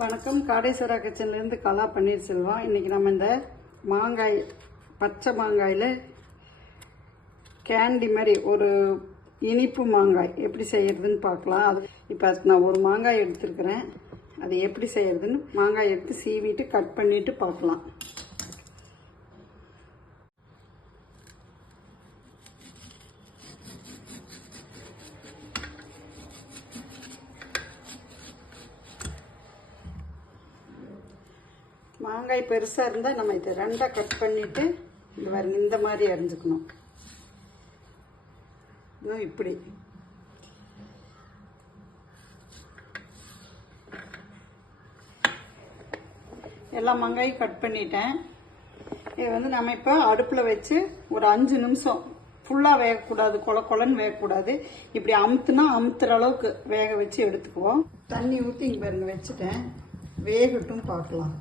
வணக்கம். காடேஸ்வரா கிச்சன்லேருந்து கலா பன்னீர்செல்வம். இன்றைக்கி நம்ம இந்த மாங்காய், பச்சை மாங்காயில் கேண்டி மாதிரி ஒரு இனிப்பு மாங்காய் எப்படி செய்கிறதுன்னு பார்க்கலாம். அது இப்போ நான் ஒரு மாங்காய் எடுத்துருக்கிறேன். அது எப்படி செய்கிறதுன்னு மாங்காய் எடுத்து சீவிட்டு கட் பண்ணிவிட்டு பார்க்கலாம். மாங்காய் பெருசாக இருந்தால் நம்ம இதை ரெண்டாக கட் பண்ணிவிட்டு இந்த மாதிரி அரிஞ்சுக்கணும். இப்படி எல்லா மாங்காயும் கட் பண்ணிட்டேன். இது நம்ம இப்போ அடுப்பில் வச்சு ஒரு 5 நிமிஷம் ஃபுல்லாக வேகக்கூடாது, கொலன்னு வேகக்கூடாது. இப்படி அமுத்துற அளவுக்கு வேக வச்சு எடுத்துக்குவோம். தண்ணி ஊற்றி இங்கே பாருங்க வச்சுட்டேன். வேகட்டும் பார்க்கலாம்.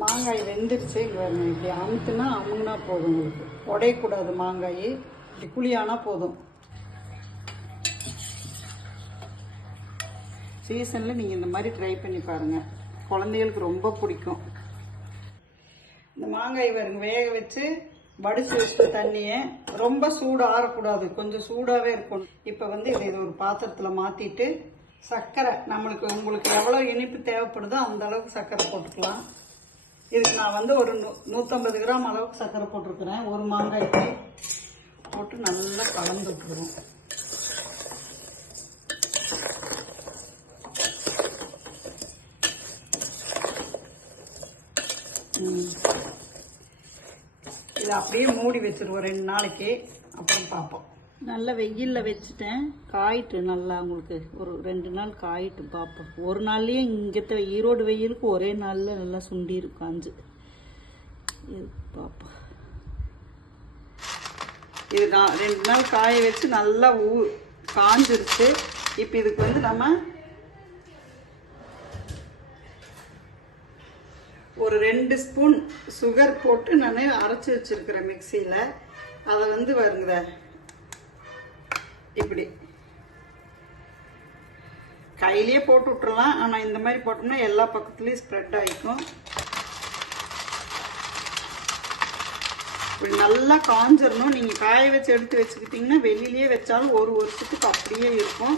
மாங்காய் வெந்துருச்சு. இங்கே பாருங்க, இப்படி அமுங்குனா போதும். உங்களுக்கு உடையக்கூடாது. மாங்காய் இப்படி குழியானா போதும். சீசனில் நீங்கள் இந்த மாதிரி ட்ரை பண்ணி பாருங்கள். குழந்தைகளுக்கு ரொம்ப பிடிக்கும். இந்த மாங்காய் பாருங்க வேக வச்சு வடிச்சு வச்ச தண்ணியை ரொம்ப சூடு ஆறக்கூடாது, கொஞ்சம் சூடாகவே இருக்கணும். இப்போ இதை ஒரு பாத்திரத்தில் மாற்றிட்டு சர்க்கரை உங்களுக்கு எவ்வளோ இனிப்பு தேவைப்படுதோ அந்த அளவுக்கு சர்க்கரை போட்டுக்கலாம். இதுக்கு நான் ஒரு 150 கிராம் அளவுக்கு சர்க்கரை போட்டிருக்கிறேன். ஒரு மாங்காய்க்கு போட்டு நல்லா கலந்து விட்டுருவோம். இதை அப்படியே மூடி வச்சிருவோம் 2 நாளைக்கு. அப்புறம் பார்ப்போம். நல்லா வெயிலில் வச்சுட்டேன். காயிட்டு நல்லா உங்களுக்கு ஒரு 2 நாள் காயிட்டு பார்ப்போம். ஒரு நாள்லேயே இங்கே ஈரோடு வெயிலுக்கு ஒரே நாளில் நல்லா சுண்டிரும் காஞ்சு. இது பார்ப்போம். இது நான் 2 நாள் காய வச்சு நல்லா காஞ்சிருச்சு. இப்போ இதுக்கு நம்ம ஒரு 2 ஸ்பூன் சுகர் போட்டு நான் அரைச்சி வச்சிருக்கிறேன் மிக்சியில். அதை வருங்க இப்படி கையிலேயே போட்டு விட்டுறலாம். ஆனால் இந்த மாதிரி போட்டோம்னா எல்லா பக்கத்துலேயும் ஸ்ப்ரெட் ஆகிக்கும். இப்படி நல்லா காஞ்சிடணும். நீங்கள் காய வச்சு எடுத்து வச்சுக்கிட்டிங்கன்னா வெளியிலேயே வச்சாலும் 1 வருஷத்துக்கு அப்படியே இருக்கும்.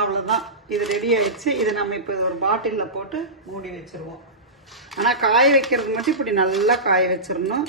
அவ்வளோதான், இது ரெடி ஆயிடுச்சு. இதை நம்ம இப்போ ஒரு பாட்டிலில் போட்டு மூடி வச்சுருவோம். ஆனால் காய வைக்கிறது மட்டும் இப்படி நல்லா காய வச்சிடணும்.